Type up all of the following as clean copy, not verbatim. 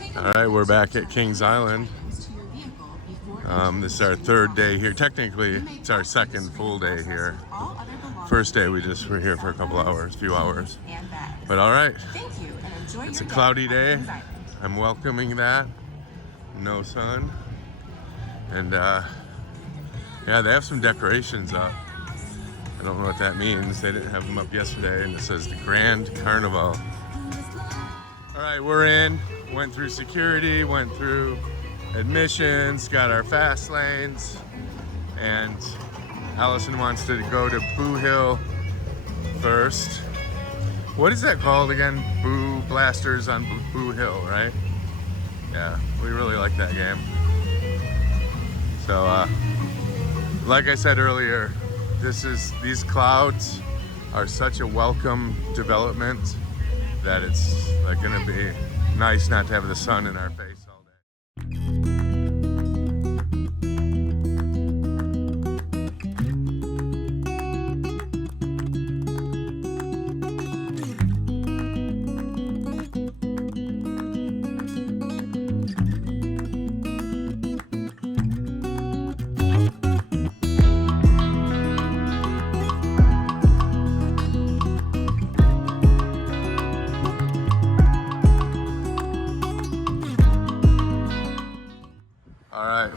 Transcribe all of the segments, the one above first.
All right, we're back at Kings Island. This is our third day here. Technically, it's our second full day here. First day we just were here for a few hours. But all right, it's a cloudy day. I'm welcoming that. No sun. And yeah, they have some decorations up. I don't know what that means. They didn't have them up yesterday, and it says the Grand Carnival. All right, we're in. Went through security, went through admissions, got our fast lanes, and Allison wants to go to Boo Hill first. What is that called again? Boo Blasters on Boo Hill, right? Yeah, we really like that game. So, like I said earlier, these clouds are such a welcome development that it's like gonna be nice not to have the sun in our face all day.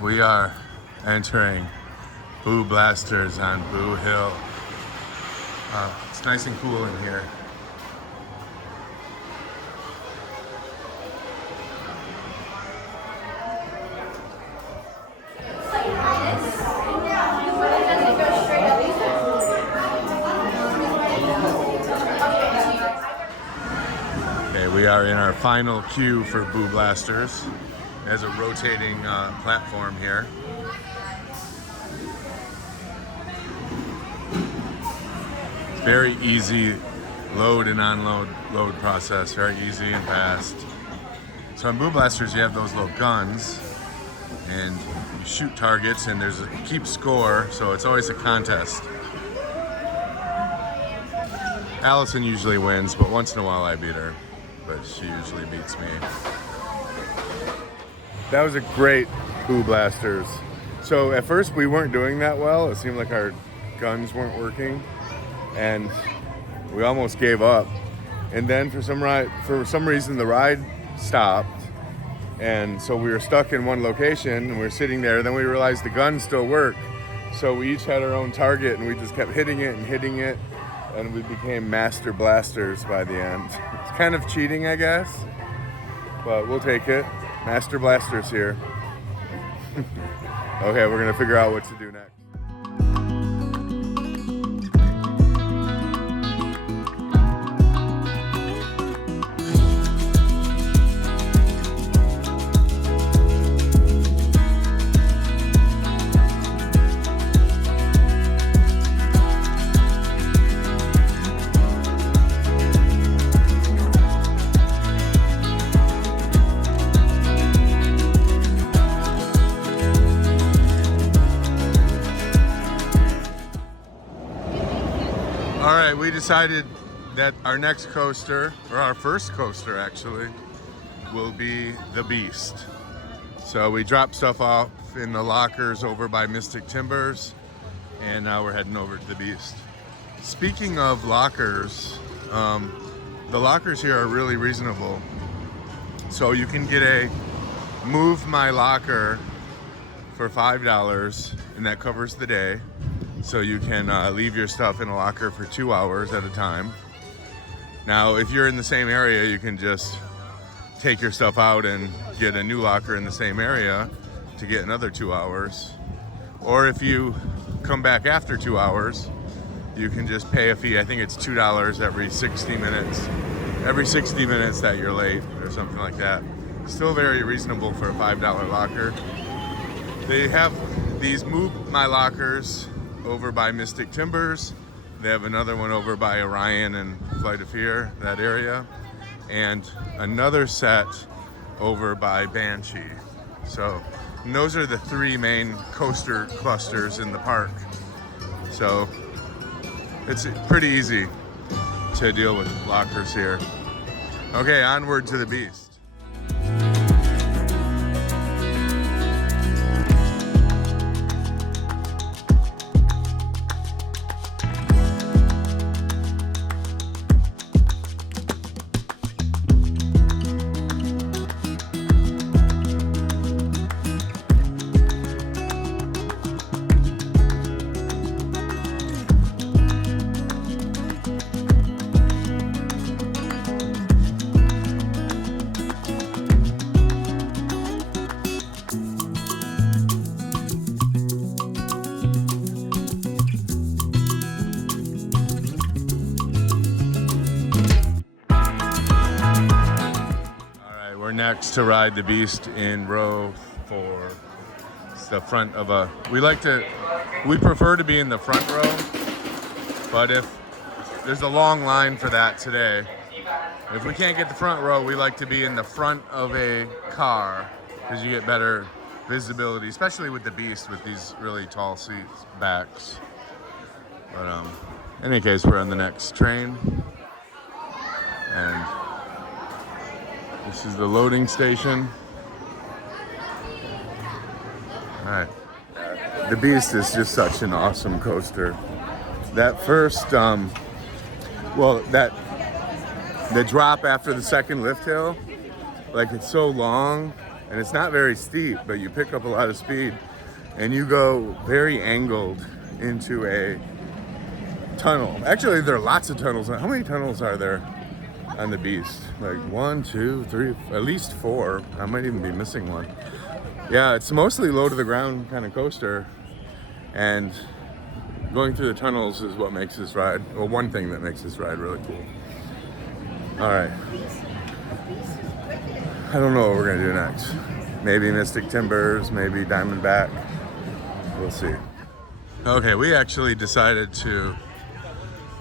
We are entering Boo Blasters on Boo Hill. It's nice and cool in here. Okay, we are in our final queue for Boo Blasters. Has a rotating platform here. It's very easy load and load process, very easy and fast. So on Boo Blasters you have those little guns and you shoot targets and there's a keep score, so it's always a contest. Allison usually wins, but once in a while I beat her, but she usually beats me. That was a great Boo Blasters. So at first we weren't doing that well. It seemed like our guns weren't working and we almost gave up. And then for some reason the ride stopped. And so we were stuck in one location and we were sitting there. Then we realized the guns still work. So we each had our own target and we just kept hitting it and we became master blasters by the end. It's kind of cheating, I guess, but we'll take it. Master Blasters here. Okay, we're gonna figure out what to do next. We decided that our next coaster, or our first coaster actually, will be the Beast. So we dropped stuff off in the lockers over by Mystic Timbers, and now we're heading over to the Beast. Speaking of lockers, the lockers here are really reasonable. So you can get a Move My Locker for $5, and that covers the day. So you can leave your stuff in a locker for 2 hours at a time. Now, if you're in the same area, you can just take your stuff out and get a new locker in the same area to get another 2 hours. Or if you come back after 2 hours, you can just pay a fee. I think it's $2 every 60 minutes. Every 60 minutes that you're late or something like that. Still very reasonable for a $5 locker. They have these Move My Lockers over by Mystic Timbers. They have another one over by Orion and Flight of Fear, that area. And another set over by Banshee. So those are the three main coaster clusters in the park. So it's pretty easy to deal with lockers here. Okay, onward to the Beast. next to ride the Beast in row 4. It's the front of a, we prefer to be in the front row, but if there's a long line for that today, if we can't get the front row, we like to be in the front of a car because you get better visibility, especially with the Beast with these really tall seats, backs. But in any case, we're on the next train, and this is the loading station. All right. The Beast is just such an awesome coaster. That first, the drop after the second lift hill, like it's so long and it's not very steep, but you pick up a lot of speed and you go very angled into a tunnel. Actually, there are lots of tunnels. How many tunnels are there on the Beast? Like 1, 2, 3, at least 4. I might even be missing one. Yeah, it's mostly low to the ground kind of coaster, and going through the tunnels is what makes this ride, well, one thing that makes this ride really cool. All right. I don't know what we're gonna do next. Maybe Mystic Timbers, maybe Diamondback. We'll see. Okay, we actually decided to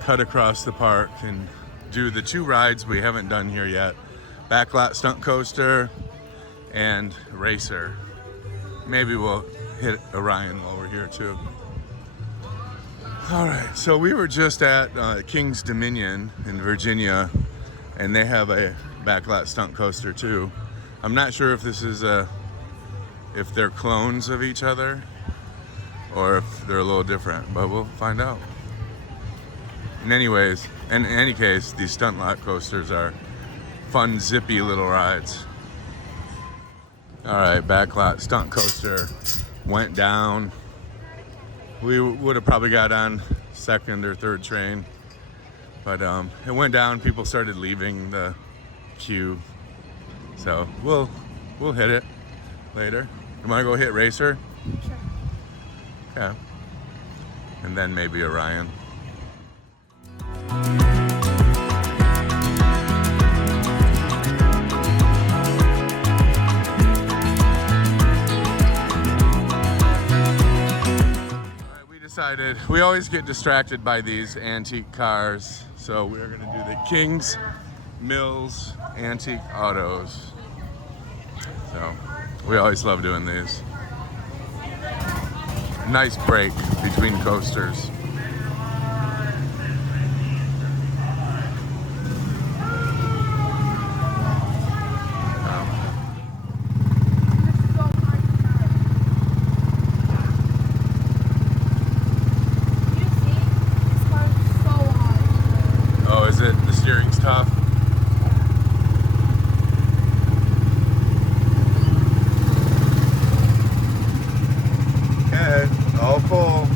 cut across the park and do the 2 rides we haven't done here yet. Backlot Stunt Coaster and Racer. Maybe we'll hit Orion while we're here too. All right, so we were just at King's Dominion in Virginia, and they have a Backlot Stunt Coaster too. I'm not sure if this is if they're clones of each other or if they're a little different, but we'll find out. In any case, these stunt lot coasters are fun, zippy little rides. All right, Backlot Stunt Coaster went down. We would have probably got on 2nd or 3rd train, but it went down. People started leaving the queue, so we'll hit it later. You want to go hit Racer? Sure. Okay. And then maybe Orion. We always get distracted by these antique cars, so we're going to do the King's Mills Antique Autos. So we always love doing these. Nice break between coasters. The steering's tough. Okay, all full.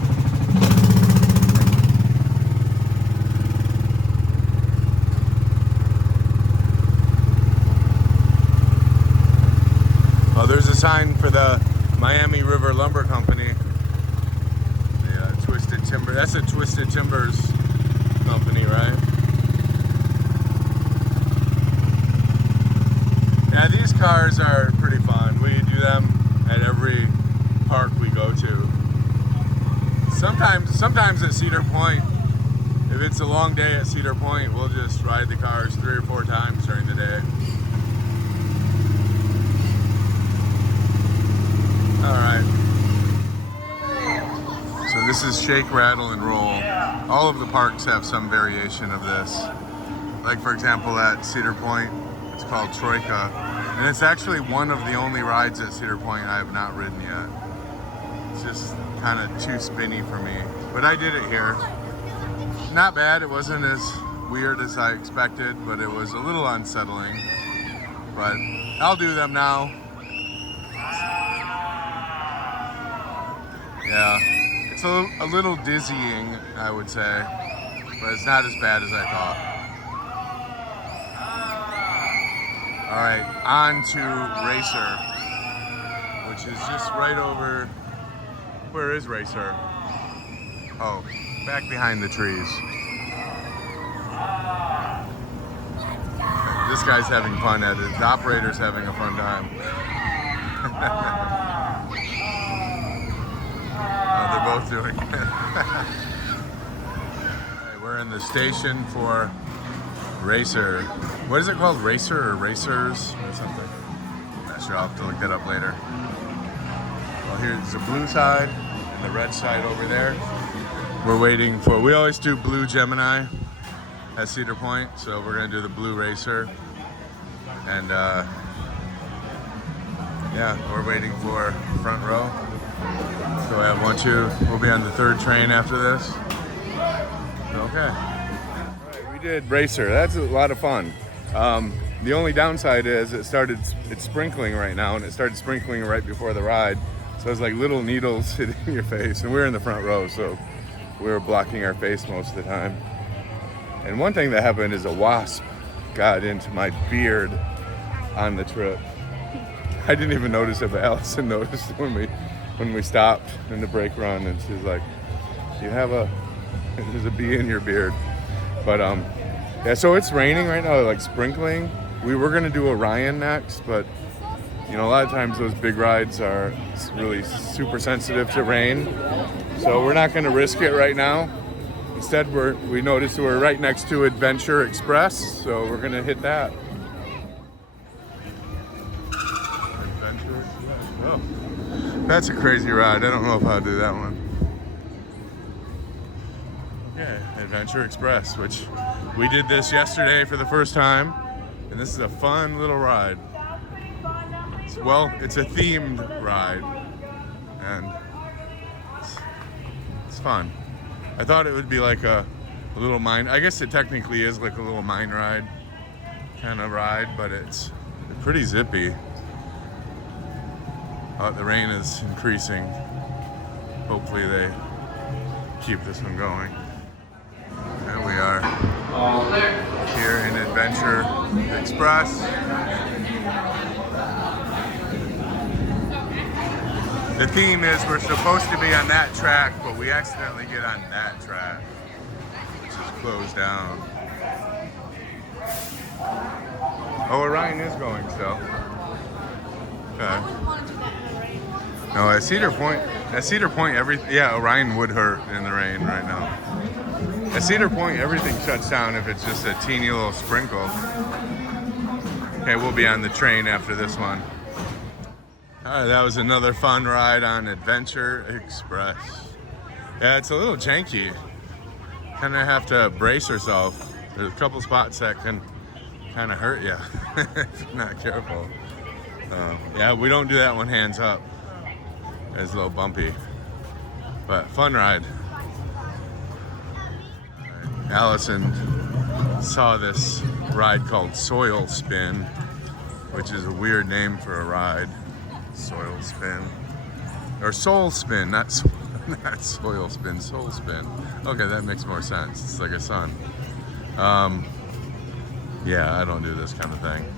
Oh, there's a sign for the Miami River Lumber Company. The Twisted Timber. That's a Twisted Timbers company, right? Yeah, these cars are pretty fun. We do them at every park we go to. Sometimes at Cedar Point, if it's a long day at Cedar Point, we'll just ride the cars 3 or 4 times during the day. All right. So this is Shake, Rattle, and Roll. All of the parks have some variation of this. Like for example at Cedar Point, it's called Troika. And it's actually one of the only rides at Cedar Point I have not ridden yet. It's just kind of too spinny for me. But I did it here. Not bad, it wasn't as weird as I expected, but it was a little unsettling. But I'll do them now. Yeah, it's a little dizzying, I would say, but it's not as bad as I thought. All right, on to Racer, which is just right over, where is Racer? Oh, back behind the trees. this guy's having fun at it. The operator's having a fun time. Oh, they're both doing it. Right, we're in the station for Racer. What is it called? Racer or Racers or something? Not sure. I'll have to look that up later. Well, here's the blue side and the red side over there. We're waiting for, we always do blue Gemini at Cedar Point, so we're gonna do the blue Racer. And yeah, we're waiting for front row. So I have 1, 2, we'll be on the 3rd train after this. Okay. All right, we did Racer, that's a lot of fun. The only downside is it's sprinkling right now, and it started sprinkling right before the ride. So it's like little needles hitting your face, and we're in the front row, so we were blocking our face most of the time. And one thing that happened is a wasp got into my beard on the trip. I didn't even notice it, but Allison noticed when we stopped in the brake run, and she's like, there's a bee in your beard. But yeah, so it's raining right now, like sprinkling. We were gonna do Orion next, but you know, a lot of times those big rides are really super sensitive to rain. So we're not gonna risk it right now. Instead, we noticed we're right next to Adventure Express, so we're gonna hit that. Adventure Express. Oh, that's a crazy ride. I don't know if I'll do that one. Yeah, Adventure Express, which we did this yesterday for the first time, and this is a fun little ride. It's a themed ride, and it's fun. I thought it would be like a little mine. I guess it technically is like a little mine ride kind of ride, but it's pretty zippy. The rain is increasing. Hopefully they keep this one going. There we are here in Adventure Express. The theme is we're supposed to be on that track, but we accidentally get on that track, which is closed down. Oh, Orion is going still. Okay. No, at Cedar Point, Orion would hurt in the rain right now. At Cedar Point, everything shuts down if it's just a teeny little sprinkle. Okay, we'll be on the train after this one. All right, that was another fun ride on Adventure Express. Yeah, it's a little janky. Kind of have to brace yourself. There's a couple spots that can kind of hurt you if you're not careful. Yeah, we don't do that one hands up. It's a little bumpy, but fun ride. Right. Allison saw this ride called Soil Spin, which is a weird name for a ride. Soil Spin, or Soul Spin, not Soil Spin, Soul Spin. Okay, that makes more sense. It's like a sun. Yeah, I don't do this kind of thing.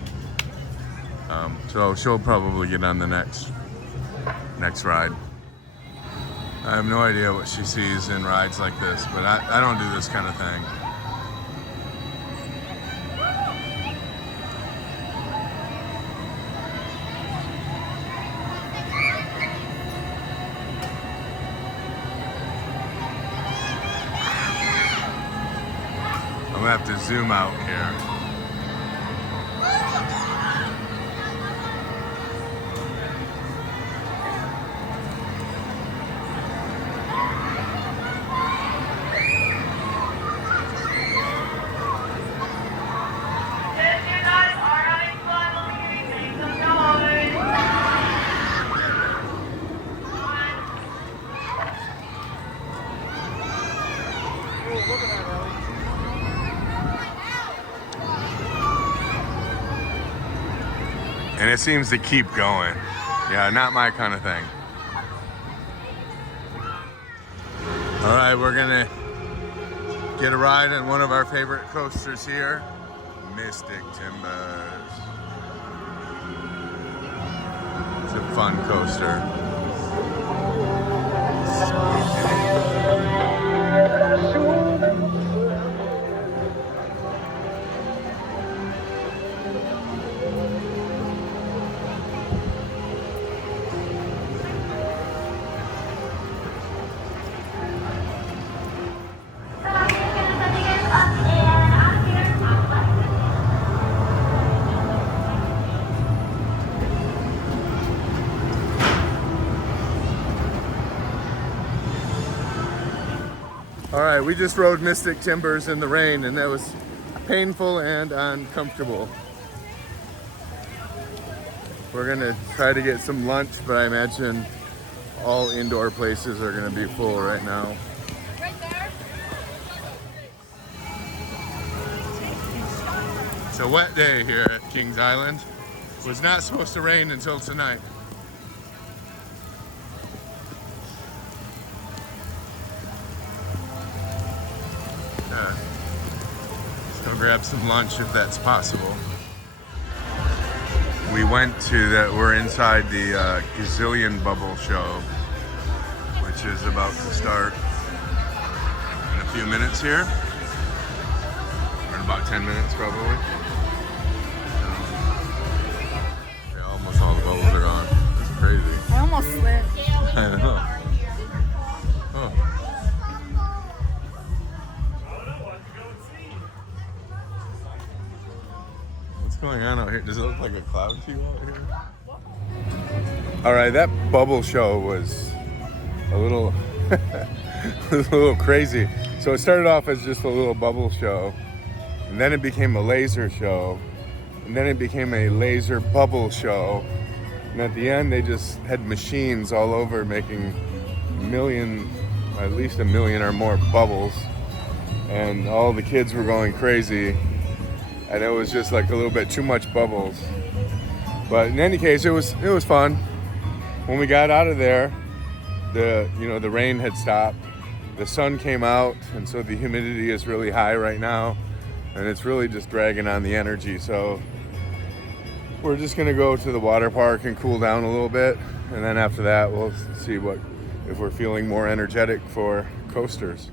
So she'll probably get on the next ride. I have no idea what she sees in rides like this, but I don't do this kind of thing. I'm gonna have to zoom out here. And it seems to keep going. Yeah, not my kind of thing. All right, we're gonna get a ride on one of our favorite coasters here, Mystic Timbers. It's a fun coaster. All right, we just rode Mystic Timbers in the rain, and that was painful and uncomfortable. We're gonna try to get some lunch, but I imagine all indoor places are gonna be full right now. It's a wet day here at Kings Island. It was not supposed to rain until tonight. So grab some lunch if that's possible. We went to we're inside the Gazillion Bubble show, which is about to start in a few minutes here. Or in about 10 minutes probably. Yeah, almost all the bubbles are gone. It's crazy. I almost slipped. I know. Oh. What's going on out here? Does it look like a cloud to you out here? All right, that bubble show was a little, was a little crazy. So it started off as just a little bubble show, and then it became a laser show, and then it became a laser bubble show, and at the end they just had machines all over making at least a million or more bubbles, and all the kids were going crazy. And it was just like a little bit too much bubbles. But in any case, it was fun. When we got out of there, the rain had stopped. The sun came out, and so the humidity is really high right now, and it's really just dragging on the energy. So we're just gonna go to the water park and cool down a little bit, and then after that, we'll see if we're feeling more energetic for coasters.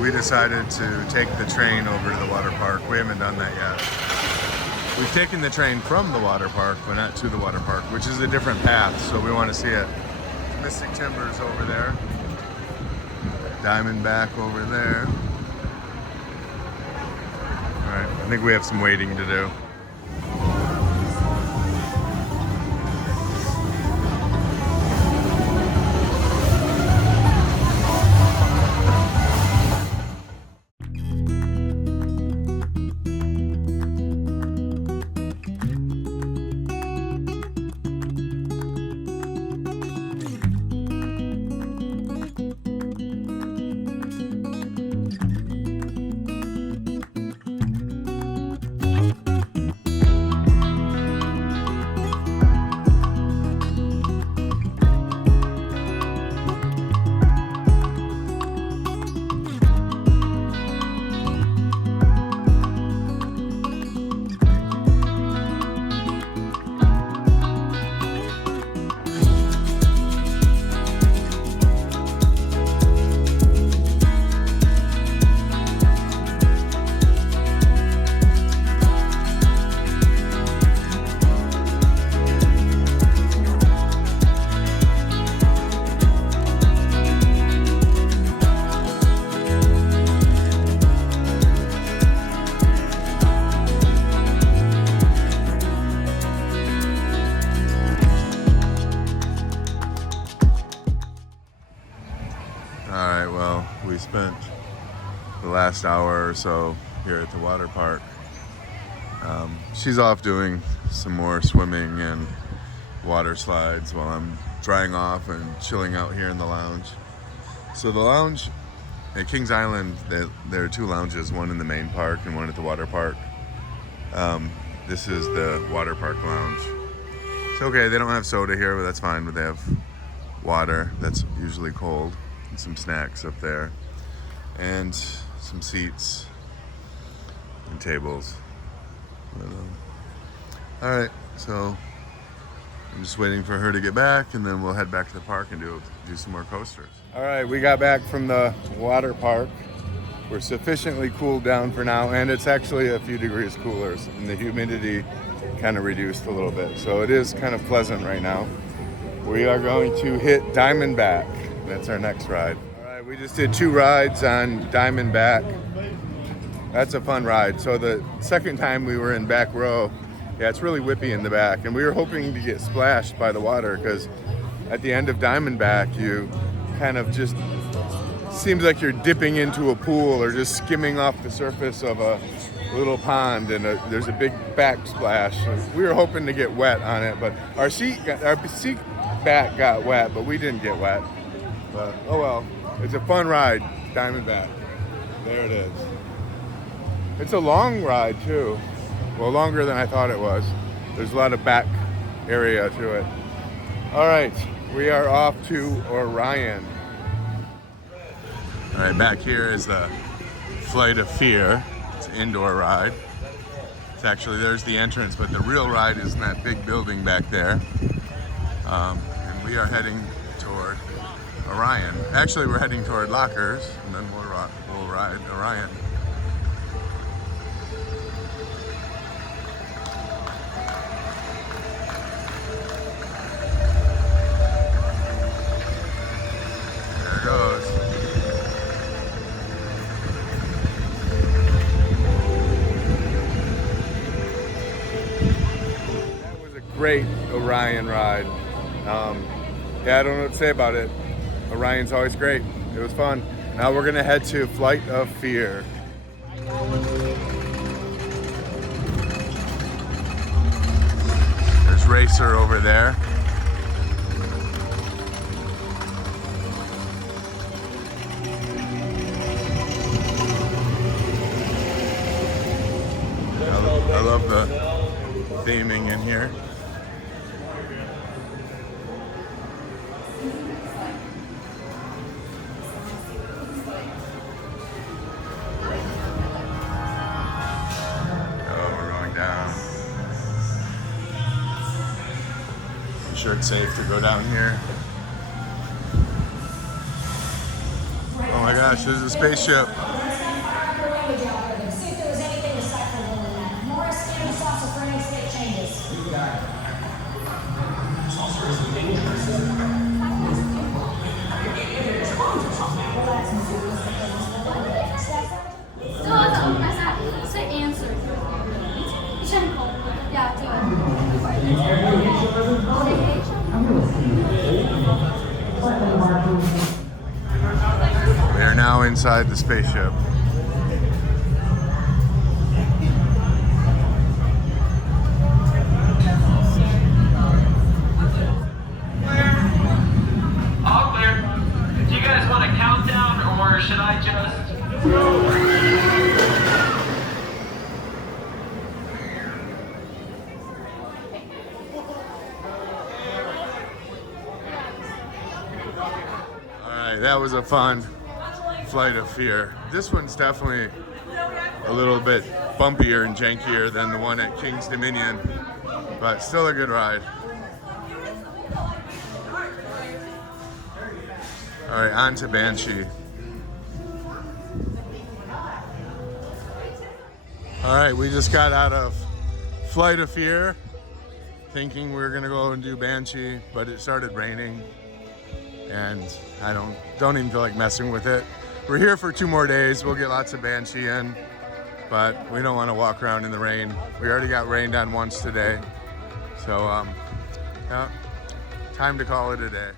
We decided to take the train over to the water park. We haven't done that yet. We've taken the train from the water park, but not to the water park, which is a different path, so we want to see it. Mystic Timbers over there. Diamondback over there. All right, I think we have some waiting to do. we spent the last hour or so here at the water park. She's off doing some more swimming and water slides while I'm drying off and chilling out here in the lounge. So the lounge at Kings Island, there are two lounges, one in the main park and one at the water park. This is the water park lounge. It's okay, they don't have soda here, but that's fine, but they have water that's usually cold and some snacks up there and some seats and tables. All right, so I'm just waiting for her to get back, and then we'll head back to the park and do some more coasters. All right, we got back from the water park. We're sufficiently cooled down for now, and it's actually a few degrees cooler, and the humidity kind of reduced a little bit. So it is kind of pleasant right now. We are going to hit Diamondback. That's our next ride. All right, we just did 2 rides on Diamondback. That's a fun ride. So the second time we were in back row, yeah, it's really whippy in the back, and we were hoping to get splashed by the water because at the end of Diamondback, you kind of just seems like you're dipping into a pool or just skimming off the surface of a little pond, and there's a big backsplash. So we were hoping to get wet on it, but our seat back got wet, but we didn't get wet. But oh well, it's a fun ride, Diamondback. There it is. It's a long ride too. Well, longer than I thought it was. There's a lot of back area to it. All right, we are off to Orion. All right, back here is the Flight of Fear. It's an indoor ride. It's actually, there's the entrance, but the real ride is in that big building back there. And we are heading toward Orion. Actually, we're heading toward Lockers, and then we'll ride Orion. Great Orion ride. Yeah, I don't know what to say about it. Orion's always great. It was fun. Now we're gonna head to Flight of Fear. There's Racer over there. I love the theming in here. Sure it's safe to go down here. Oh my gosh, there's a spaceship. We are now inside the spaceship. All clear. Do you guys want a countdown, or should I just... That was a fun Flight of Fear. This one's definitely a little bit bumpier and jankier than the one at King's Dominion, but still a good ride. All right, on to Banshee. All right, we just got out of Flight of Fear, thinking we were gonna go and do Banshee, but it started raining, and I don't even feel like messing with it. We're here for 2 more days. We'll get lots of Banshee in, but we don't want to walk around in the rain. We already got rained on once today. So, yeah, time to call it a day.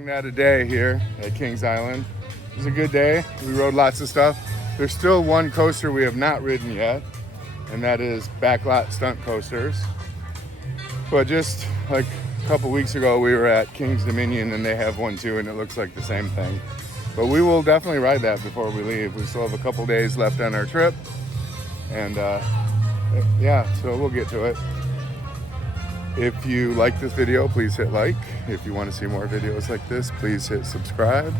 Calling that a day here at Kings Island. It was a good day. We rode lots of stuff. There's still one coaster we have not ridden yet, and that is Backlot stunt coasters. But just like a couple weeks ago, we were at Kings Dominion and they have one too, and it looks like the same thing. But we will definitely ride that before we leave. We still have a couple days left on our trip, and yeah, so we'll get to it. If you like this video, please hit like. If you want to see more videos like this, please hit subscribe.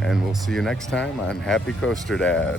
And we'll see you next time on Happy Coaster Dad.